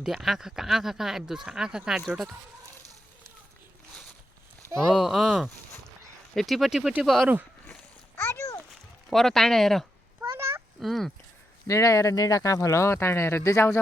दे आँखा कहाँ जोड हो ए टिप अरू पर ताँडा हेर नेडा हेर नेडा कहाँ फल हो ताँडा हेर दे जाऊ